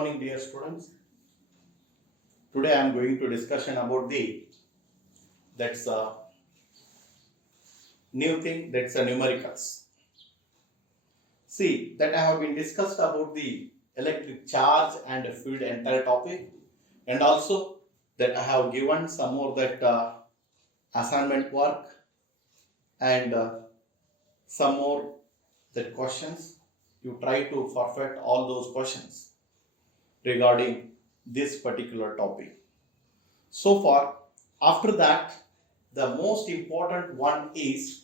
morning, dear students. Today I am going to discussion about that's a new thing, that's a numericals. See that I have been discussed about the electric charge and field entire topic, and also that I have given some more that assignment work and some more that questions. You try to perfect all those questions regarding this particular topic. So far, after that, the most important one is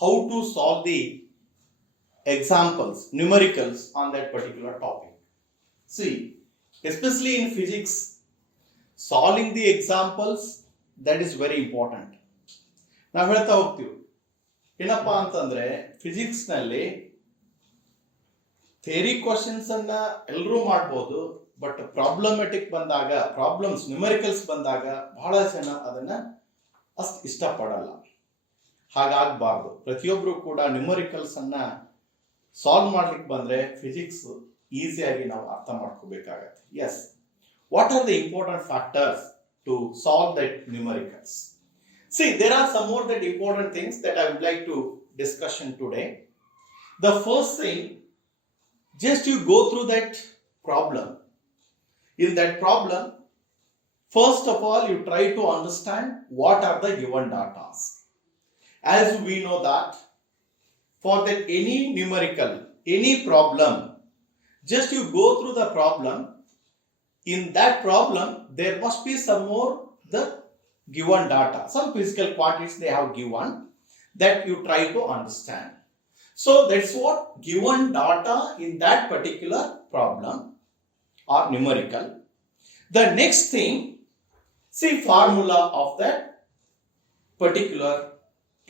how to solve the examples, numericals on that particular topic. See, especially in physics, solving the examples, that is very important. ನಾವು ಹೇಳ್ತಾ ಹೋಗ್ತೀವಿ ಏನಪ್ಪಾ ಅಂತಂದ್ರೆ physics ನಲ್ಲಿ theory questions ಅನ್ನ ಎಲ್ಲರೂ ಮಾಡ್ಬೋದು, but problematic ಬಂದಾಗ, ಪ್ರಾಬ್ಲಮ್ಸ್ ನ್ಯೂಮರಿಕಲ್ಸ್ ಬಂದಾಗ ಬಹಳ ಜನ ಅದನ್ನ ಅಷ್ಟು ಇಷ್ಟಪಡಲ್ಲ. ಹಾಗಾಗಬಾರ್ದು. ಪ್ರತಿಯೊಬ್ಬರು ಕೂಡ ನ್ಯೂಮರಿಕಲ್ಸ್ ಅನ್ನ ಸಾಲ್ವ್ ಮಾಡ್ಲಿಕ್ಕೆ ಬಂದ್ರೆ ಫಿಸಿಕ್ಸ್ ಈಸಿಯಾಗಿ ನಾವು ಅರ್ಥ ಮಾಡ್ಕೋಬೇಕಾಗತ್ತೆ. Yes, what are the important factors to solve that numericals? See, there are some more that important things that I would like to discussion today. The first thing, just you go through that problem. In that problem, first of all, you try to understand what are the given data. As we know that for that any numerical, any problem, just you go through the problem. In that problem, there must be some more the given data. Some physical quantities they have given that you try to understand. So that's what given data in that particular problem or numerical. The next thing, see formula of that particular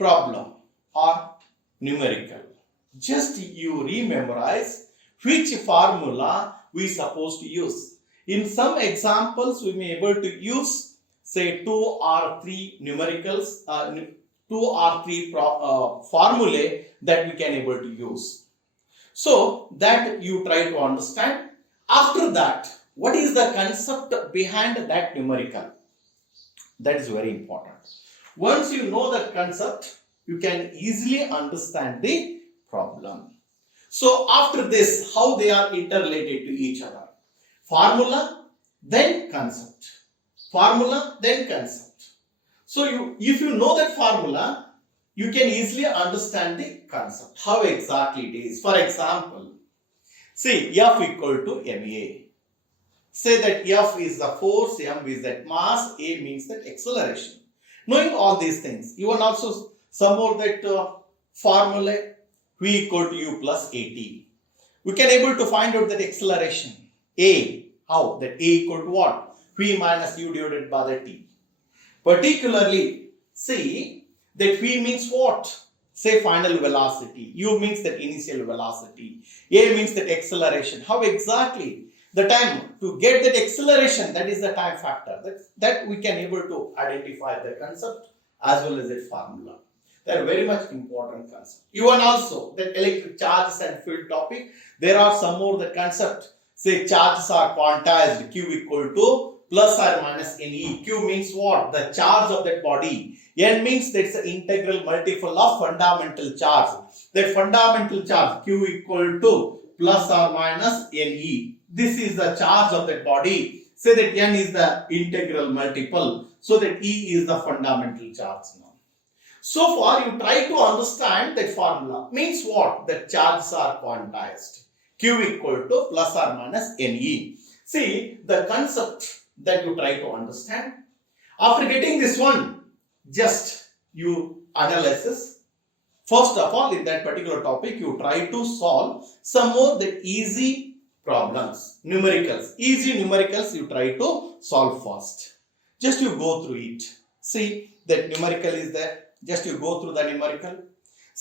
problem or numerical. Just you rememorize which formula we supposed to use. In some examples, we may able to use say 2 or 3 numericals, 2 or 3 formulae that we can able to use. So that you try to understand. After that, what is the concept behind that numerical? That is very important. Once you know that concept, you can easily understand the problem. So after this, how they are interrelated to each other? Formula, then concept. Formula, then concept. So if you know that formula, you can easily understand the concept. How exactly it is. For example, see F equal to ma. Say that F is the force, m is that mass, a means that acceleration. Knowing all these things, you want also some more that formula v equal to u plus at. We can able to find out that acceleration. A, how? That a equal to what? V minus u divided by the t. Particularly, see that V means what? Say final velocity. U means that initial velocity. A means that acceleration. How exactly? The time to get that acceleration, that is the time factor. That we can able to identify the concept as well as the formula. They are very much important concept. Even also that electric charges and field topic, there are some more the concept. Say charges are quantized, Q equal to plus or minus Ne. Q means what? The charge of that body. N means that's the integral multiple of fundamental charge. That fundamental charge Q equal to plus or minus Ne. This is the charge of that body. Say that N is the integral multiple. So that E is the fundamental charge now. So far you try to understand that formula. Means what? The charges are quantized. Q equal to plus or minus Ne. See the concept that you try to understand. After getting this one, just you analysis. First of all, in that particular topic, you try to solve some more the easy problems, numericals. Easy numericals you try to solve first. Just you go through it. See that numerical is there. Just you go through the numerical.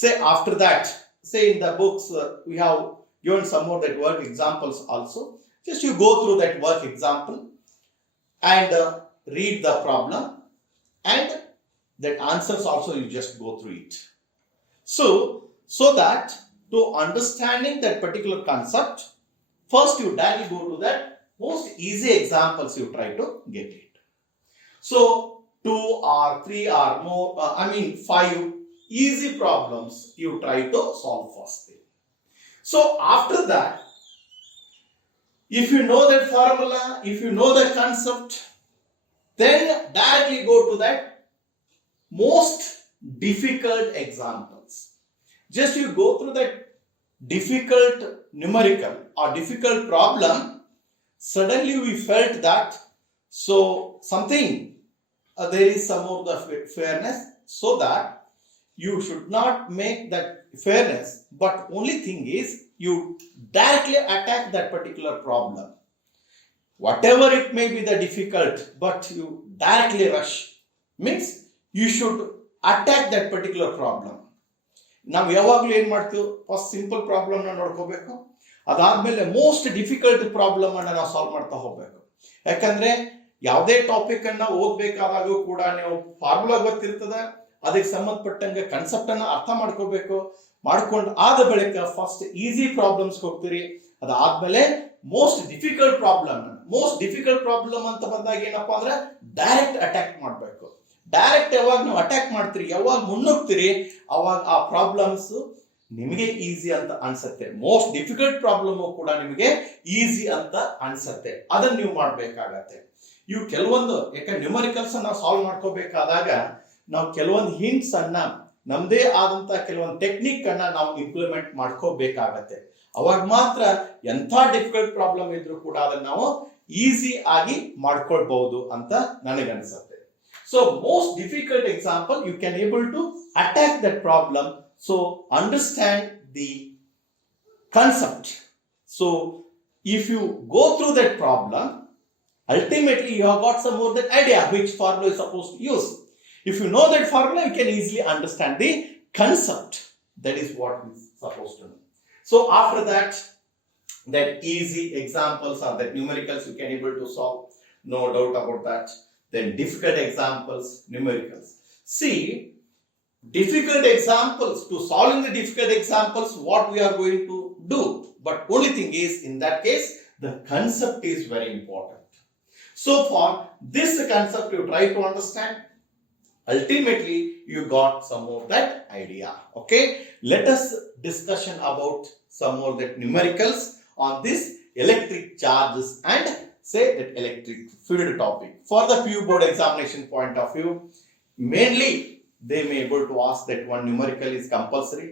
Say after that, say in the books we have given some more that work examples also. Just you go through that work example and read the problem, and that answers also you just go through it. So that to understanding that particular concept, First, you directly go to that most easy examples you try to get it. So 2 or 3 or more, 5 easy problems you try to solve first thing. So after that, if you know that formula, if you know the concept, then directly go to that most difficult examples. Just you go through that difficult numerical or difficult problem, suddenly we felt that so something there is some of the fairness, so that you should not make that fairness, but only thing is you directly attack that particular problem. Whatever it may be the difficult, but you directly rush. Means you should attack that particular problem. ನಾವು ಯಾವಾಗಲೂ ಏನು ಮಾಡ್ತೀವಿ, first simple ಪ್ರಾಬ್ಲಮ್ನ ನೋಡ್ಕೋಬೇಕು, ಅದಾದ್ಮೇಲೆ most difficult problem ಅನ್ನ ನಾವು solve ಮಾಡ್ತಾ ಹೋಗ್ಬೇಕು. ಯಾಕಂದ್ರೆ ಯಾವುದೇ ಟಾಪಿಕ್ ಅನ್ನ ಓದ್ಬೇಕಾದಾಗೂ ಕೂಡ ನೀವು ಫಾರ್ಮುಲಾ ಗೊತ್ತಿರ್ತದೆ, ಅದಕ್ಕೆ ಸಂಬಂಧಪಟ್ಟಂಗೆ ಕಾನ್ಸೆಪ್ಟ್ ಅನ್ನ ಅರ್ಥ ಮಾಡ್ಕೋಬೇಕು. ಮಾಡ್ಕೊಂಡು ಆದ ಬಳಿಕ ಫಸ್ಟ್ ಈಸಿ ಪ್ರಾಬ್ಲಮ್ಸ್ ಹೋಗ್ತೀರಿ, ಅದಾದ್ಮೇಲೆ ಮೋಸ್ಟ್ ಡಿಫಿಕಲ್ಟ್ ಪ್ರಾಬ್ಲಮ್ ಅಂತ ಬಂದಾಗ ಏನಪ್ಪಾ ಅಂದ್ರೆ ಡೈರೆಕ್ಟ್ ಅಟ್ಯಾಕ್ ಮಾಡಬೇಕು. ಡೈರೆಕ್ಟ್ ಯಾವಾಗ ನೀವು ಅಟ್ಯಾಕ್ ಮಾಡ್ತೀರಿ, ಯಾವಾಗ ಮುನ್ನುಗ್ತೀರಿ, ಅವಾಗ ಆ ಪ್ರಾಬ್ಲಮ್ಸ್ ನಿಮಗೆ ಈಸಿ ಅಂತ ಅನ್ಸುತ್ತೆ. ಮೋಸ್ಟ್ ಡಿಫಿಕಲ್ಟ್ ಪ್ರಾಬ್ಲಮ್ ಕೂಡ ನಿಮಗೆ ಈಸಿ ಅಂತ ಅನ್ಸುತ್ತೆ. ಅದನ್ನ ನೀವು ಮಾಡ್ಬೇಕಾಗತ್ತೆ. ಇವು ಕೆಲವೊಂದು, ಯಾಕಂದ್ರೆ ನ್ಯೂಮರಿಕಲ್ಸ್ ನಾವು ಸಾಲ್ವ್ ಮಾಡ್ಕೋಬೇಕಾದಾಗ ನಾವು ಕೆಲವೊಂದು ಹಿಂಟ್ಸ್ ಅನ್ನ, ನಮ್ದೇ ಆದಂತ ಕೆಲವೊಂದು ಟೆಕ್ನಿಕ್ ಅನ್ನ ನಾವು ಇಂಪ್ಲಿಮೆಂಟ್ ಮಾಡ್ಕೋಬೇಕಾಗತ್ತೆ. ಅವಾಗ ಮಾತ್ರ ಎಂಥ ಡಿಫಿಕಲ್ಟ್ ಪ್ರಾಬ್ಲಮ್ ಇದ್ರೂ ಕೂಡ ಅದನ್ನ ನಾವು ಈಸಿ ಆಗಿ ಮಾಡ್ಕೊಳ್ಬಹುದು ಅಂತ ನನಗನ್ಸುತ್ತೆ. So most difficult example, you can able to attack that problem. So understand the concept. So if you go through that problem, ultimately you have got some more that idea which formula is supposed to use. If you know that formula, you can easily understand the concept. That is what is supposed to know. So after that, that easy examples or that numericals you can able to solve, no doubt about that. Then difficult examples, numericals. See, difficult examples, to solving the difficult examples, what we are going to do. But only thing is, in that case, the concept is very important. So for this concept, you try to understand. Ultimately, you got some of that idea. Okay, let us discussion about some more that numericals on this electric charges and say that electric field topic. For the few board examination point of view, mainly they may able to ask that one numerical is compulsory.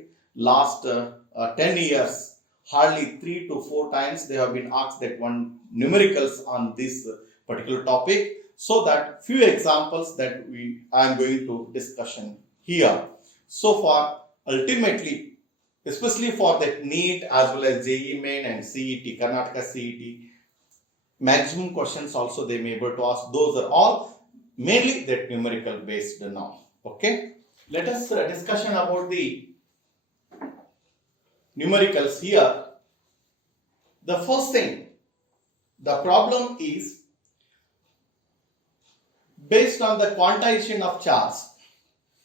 Last 10 years, hardly 3 to 4 times they have been asked that one numericals on this particular topic. So that few examples that I am going to discussion here. So far, ultimately, especially for that NEET as well as JEE Main and CET, Karnataka CET, maximum questions also they may be able to ask. Those are all mainly that numerical based now. Okay, let us discussion about the numericals here. The first thing, the problem is based on the quantization of charge.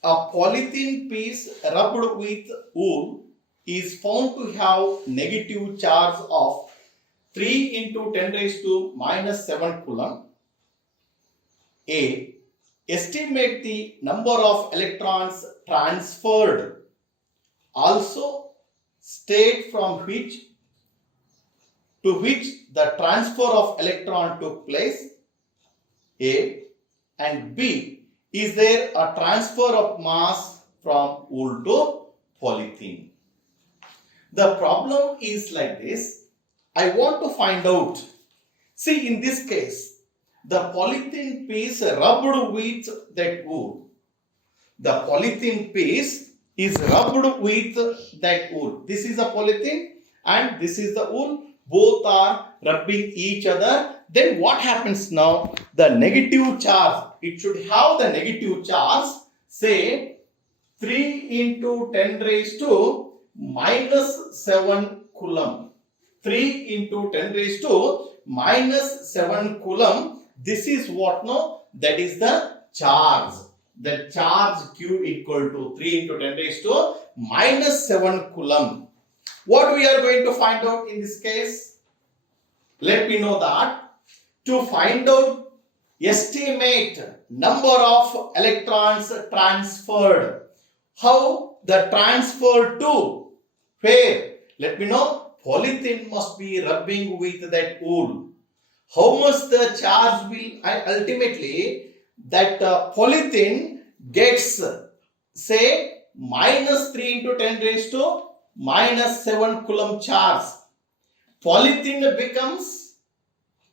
A polythene piece rubbed with wool is found to have negative charge of 3 into 10 raised to minus 7 coulomb. A. Estimate the number of electrons transferred. Also state from which to which the transfer of electron took place. A. And B. Is there a transfer of mass from wool to polythene? The problem is like this. I want to find out. See, in this case, the polythene piece rubbed with that wool. The polythene piece is rubbed with that wool. This is the polythene and this is the wool. Both are rubbing each other. Then what happens now? The negative charge. It should have the negative charge. Say 3 into 10 raised to minus 7 coulomb. 3 into 10 raised to minus 7 coulomb. This is what now? That is the charge. The charge Q equal to 3 into 10 raised to minus 7 coulomb. What we are going to find out in this case? let me know that to find out estimate number of electrons transferred. How the transfer to where? Let me know. Polythene must be rubbing with that wool. How much the charge will ultimately that polythene gets, say, minus 3 into 10 raised to minus 7 coulomb charge. Polythene becomes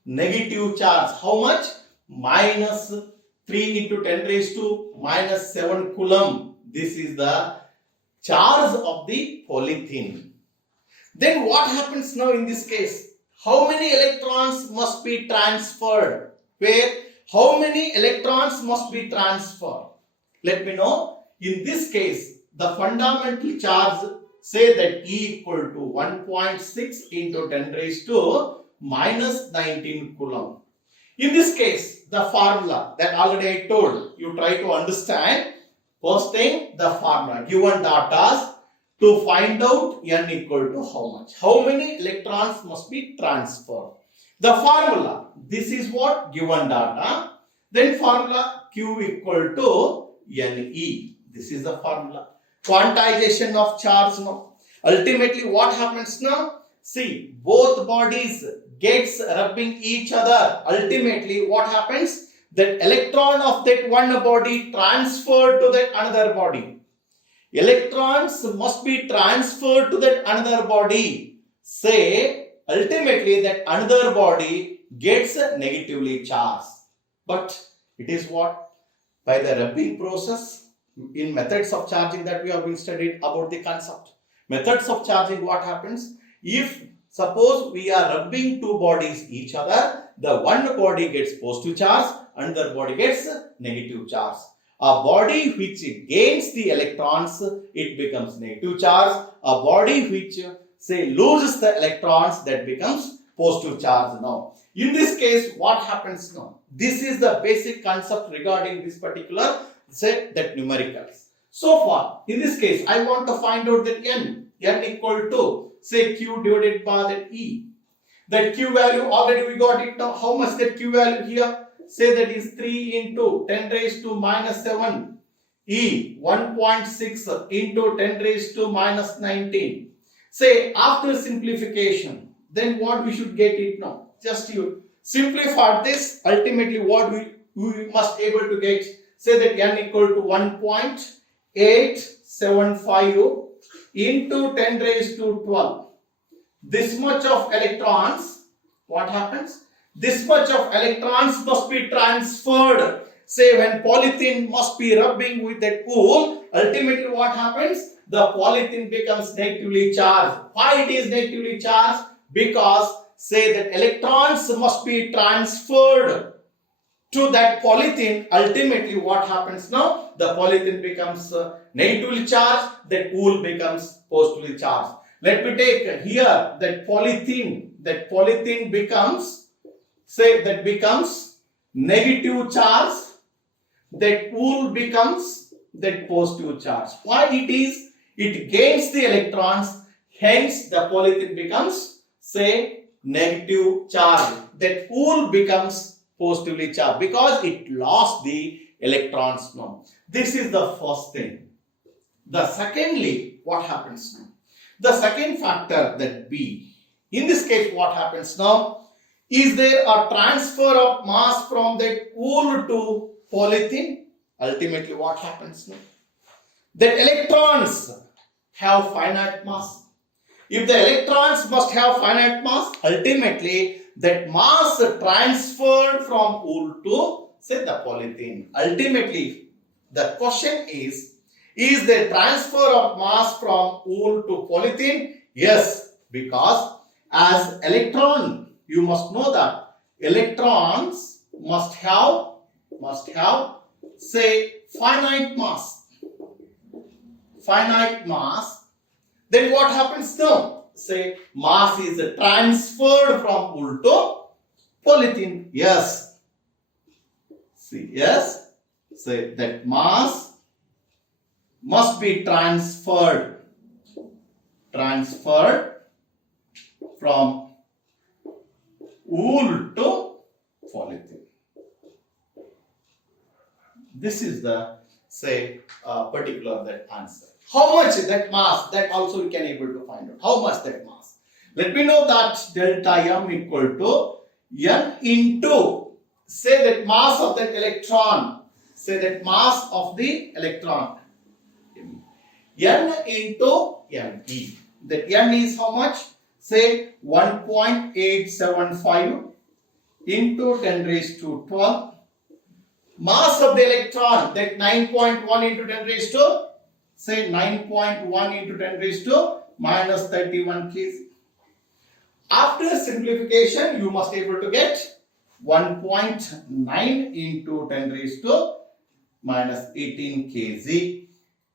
negative charge. How much? Minus 3 into 10 raised to minus 7 coulomb. This is the charge of the polythene. Then what happens now in this case? How many electrons must be transferred? Where? How many electrons must be transferred? Let me know. In this case, the fundamental charge, say that E equal to 1.6 into 10 raised to minus 19 coulomb. In this case, the formula that already I told, you try to understand. First thing, the formula, given data to find out N equal to how much. How many electrons must be transferred. The formula, this is what given data. Then formula Q equal to Ne. This is the formula. Quantization of charge now. Ultimately what happens now? See, both bodies gets rubbing each other. Ultimately what happens? That electron of that one body transferred to that another body. Electrons must be transferred to that another body. Say, ultimately that another body gets negatively charged. But it is what? By the rubbing process, in methods of charging that we have been studied about the concept. Methods of charging, what happens? If suppose we are rubbing two bodies each other, the one body gets positive charge, another body gets negative charge. A body which gains the electrons, it becomes negative charge. A body which, say, loses the electrons, that becomes positive charge now. In this case, what happens now? This is the basic concept regarding this particular, say, that numericals. So far, in this case, I want to find out that N equal to, say, Q divided by that E. That Q value, already we got it now. How much that Q value here? Say that is 3 into 10 raised to minus 7. E 1.6 into 10 raised to minus 19. Say after simplification, then what we should get it now? Just you simplify this. Ultimately what we must able to get, say that N equal to 1.875 into 10 raised to 12. This much of electrons, what happens? This much of electrons must be transferred. Say when polythene must be rubbing with that wool, ultimately what happens? The polythene becomes negatively charged. Why it is negatively charged? Because say that electrons must be transferred to that polythene. Ultimately what happens now? The polythene becomes negatively charged, that wool becomes positively charged. Let me take here that polythene becomes, say that becomes negative charge, that wool becomes that positive charge. Why it is? It gains the electrons, hence the polythene becomes, say, negative charge. That wool becomes positively charged because it lost the electrons now. This is the first thing. The secondly, what happens now? The second factor, that B. In this case, what happens now? Is there a transfer of mass from that wool to polythene? Ultimately, what happens now? That electrons have finite mass. If the electrons must have finite mass, ultimately that mass transferred from wool to, say, the polythene. Ultimately, the question is there transfer of mass from wool to polythene? Yes, because as electron, you must know that electrons must have, say, finite mass. Then what happens now? Say mass is transferred from wool to polythene. Yes. See, yes. Say that mass must be transferred from wool to polythene. This is the particular that answer. How much that mass, that also we can able to find out. How much that mass? Let me know that delta M equal to N into, say that mass of that electron, say that mass of the electron, N into Me. That N is how much? Say 1.875 into 10 raised to 12. Mass of the electron, that 9.1 into 10 raised to, say 9.1 into 10 raised to minus 31 kg. After simplification, you must able to get 1.9 into 10 raised to minus 18 kg.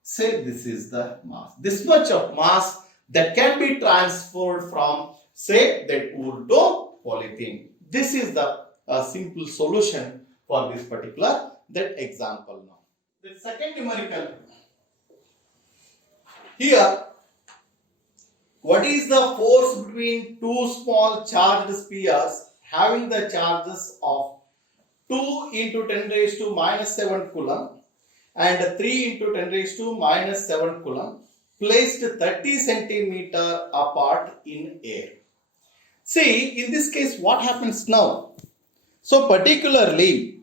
Say this is the mass. This much of mass that can be transferred from, say, that wool to polythene. This is the simple solution for this particular that example now. The second numerical. Here, what is the force between two small charged spheres having the charges of 2 into 10 raised to minus 7 coulomb and 3 into 10 raised to minus 7 coulomb placed 30 centimeter apart in air? See, in this case, what happens now? So, particularly,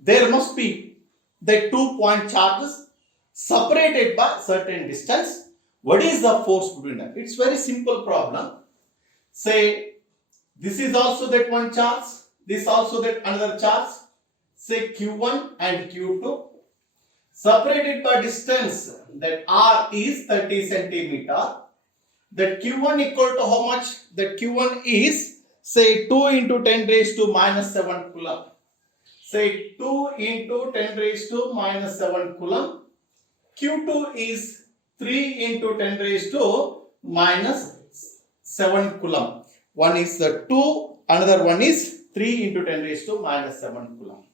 there must be the 2-point charges separated by certain distance. What is the force between them? It's very simple problem. Say, this is also that one charge, this also that another charge. Say Q1 and Q2. Separated by distance, that R is 30 centimeter. That Q1 equal to how much? That Q1 is, say, 2 into 10 raised to minus 7 coulomb. Say 2 into 10 raised to minus 7 coulomb. Q2 is 3 into 10 raised to minus 7 coulomb. One is the 2, another one is 3 into 10 raised to minus 7 coulomb.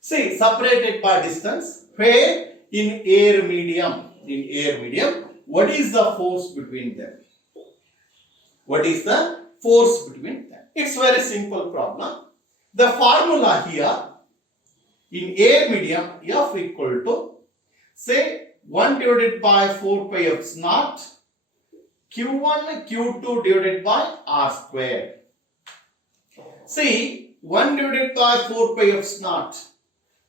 See, separated by distance, where in air medium, what is the force between them? What is the force between them? It's very simple problem. The formula here, in air medium, F equal to, say, 1 divided by 4 pi epsilon naught Q1 Q2 divided by R square. See, 1 divided by 4 pi epsilon naught.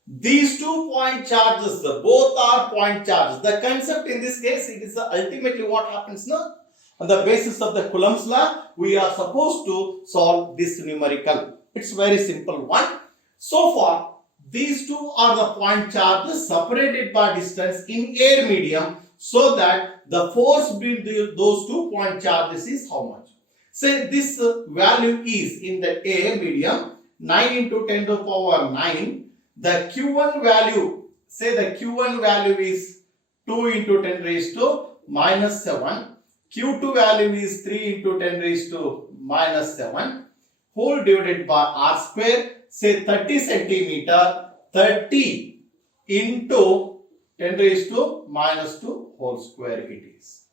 These 2 point charges, both are point charges. The concept in this case, it is ultimately what happens now. On the basis of the Coulomb's law, we are supposed to solve this numerical. It's very simple one. So far, these two are the point charges separated by distance in air medium, so that the force between those 2 point charges is how much? Say this value is in the air medium 9 into 10 to the power 9. The Q1 value, say the Q1 value is 2 into 10 raised to minus 7. Q2 value is 3 into 10 raised to minus 7 whole divided by R square. Say 30 centimeter, 30 into 10 raised to minus 2 whole square it is.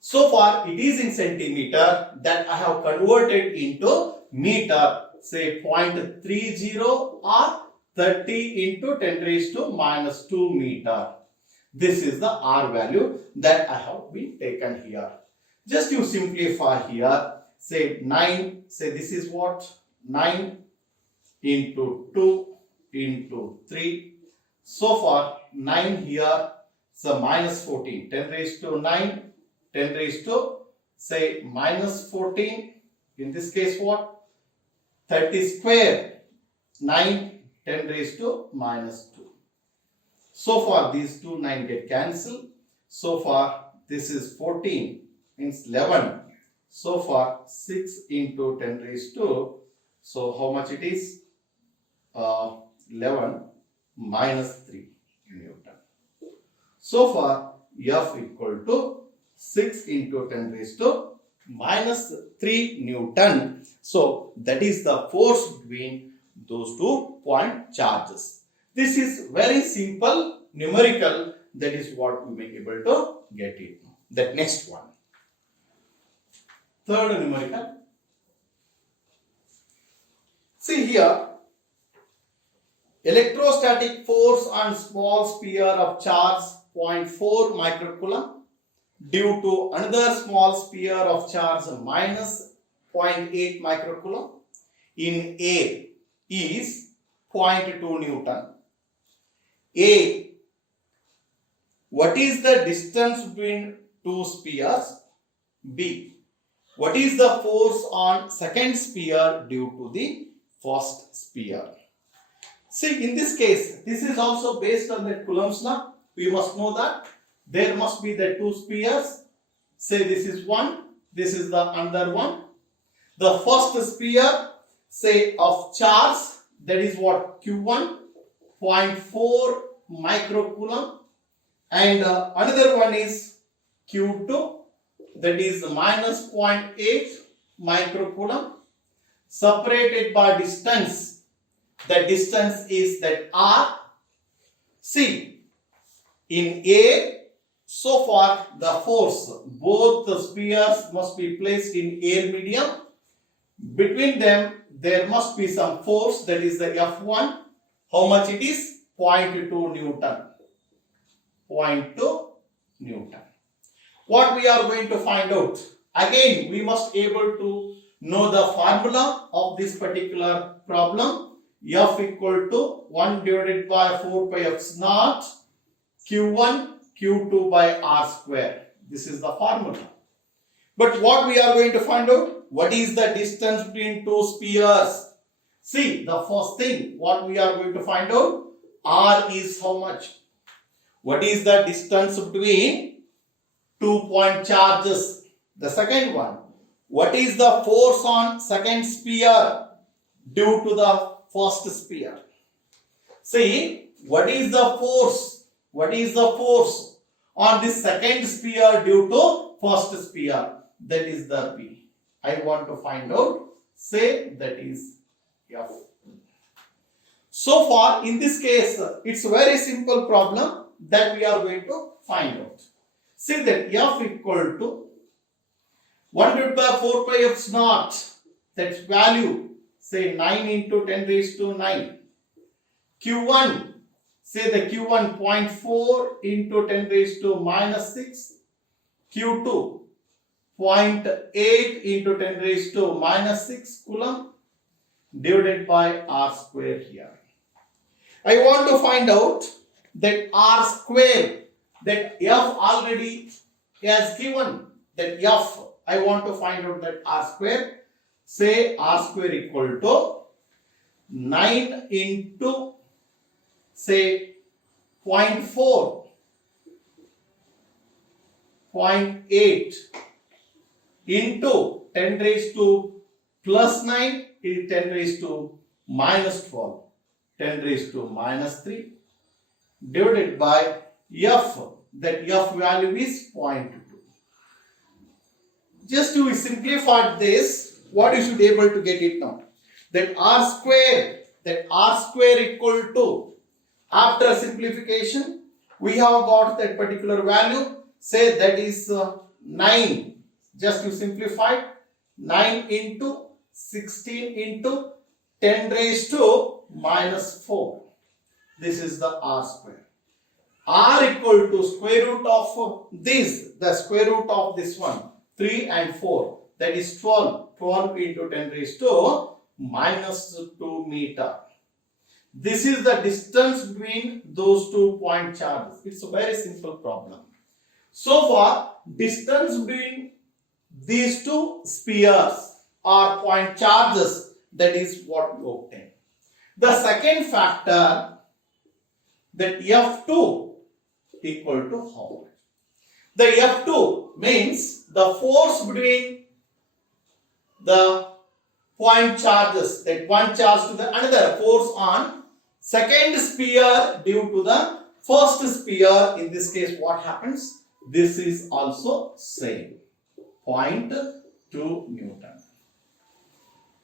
So far it is in centimeter, that I have converted into meter. Say 0.30 or 30 into 10 raised to minus 2 meter. This is the R value that I have been taken here. Just you simplify here. Say 9, say this is what? 9 into 2 into 3. So far 9 here, so minus 14. 10 raised to 9, 10 raised to, say, minus 14. In this case what? 30 square. 9, 10 raised to minus 2. So far these two 9 get cancelled. So far this is 14, means 11. So far 6 into 10 raised to, so how much it is? 11 minus 3 Newton. So far F equal to 6 into 10 raised to minus 3 Newton. So that is the force between those 2 point charges. This is very simple numerical. That is what we may be able to get it. That next one. Third numerical. See here, electrostatic force on small sphere of charge 0.4 microcoulomb due to another small sphere of charge minus 0.8 microcoulomb in air is 0.2 Newton. A. What is the distance between two spheres? B. What is the force on second sphere due to the first sphere? See, in this case, this is also based on the Coulomb's law. We must know that there must be the two spheres. Say this is one, this is the another one. The first sphere, say of charge, that is what Q1, 0.4 microcoulomb, and another one is Q2, that is minus 0.8 microcoulomb, separated by distance. The distance is that R. See, in A, so far the force, both the spheres must be placed in air medium. Between them, there must be some force, that is the F1. How much it is? 0.2 Newton. 0.2 Newton. What we are going to find out? Again, we must able to know the formula of this particular problem. F equal to 1 divided by 4 pi epsilon naught Q1 Q2 by R square. This is the formula. But what we are going to find out? What is the distance between two spheres? See, the first thing what we are going to find out, R is how much? What is the distance between 2 point charges? The second one, what is the force on second sphere due to the first sphere? See, what is the force? What is the force on this second sphere due to first sphere? That is the P. I want to find out. Say that is F. So far, in this case, it's a very simple problem that we are going to find out. See that F equal to 1 divided by 4 pi epsilon naught. That value, say 9 into 10 raised to 9. Q1, say the Q1 0.4 into 10 raised to minus 6. Q2 0.8 into 10 raised to minus 6 coulomb divided by R square here. I want to find out that R square, that F already has given that F. I want to find out that R square. Say R square equal to 9 into say 0.4, 0.8 into 10 raised to plus 9 is 10 raised to minus 12, 10 raised to minus 3 divided by F, that F value is 0.2. Just to simplify this, what you should be able to get it now? That R square equal to, after simplification, we have got that particular value, say that is 9. Just to simplify, 9 into 16 into 10 raised to minus 4. This is the R square. R equal to square root of this, the square root of this one, 3 and 4. That is 12. 12 into 10 raised to minus 2 meter. This is the distance between those 2 point charges. It's a very simple problem. So far, distance between these two spheres or point charges, that is what we obtain. The second factor, that F2 equal to how much? The F2 means the force between the point charges, that one charge to the another, force on second sphere due to the first sphere. In this case, what happens? This is also same, 0.2 Newton.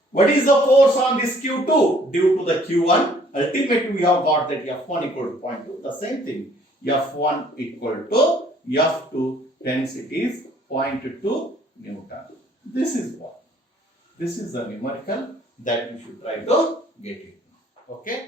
What is the force on this Q2 due to the Q1? Ultimately, we have got that F1 equal to 0.2. The same thing, F1 equal to F2, hence it is 0.2 Newton. This is what? This is the numerical that you should try to get it. Okay.